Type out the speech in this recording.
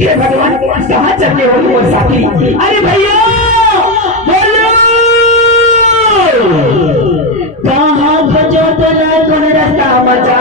ये भगवान कहाँ चलते हो तुम साथी? अरे भैया बोलो कहाँ भजो तो ना कौन रास्ता बचा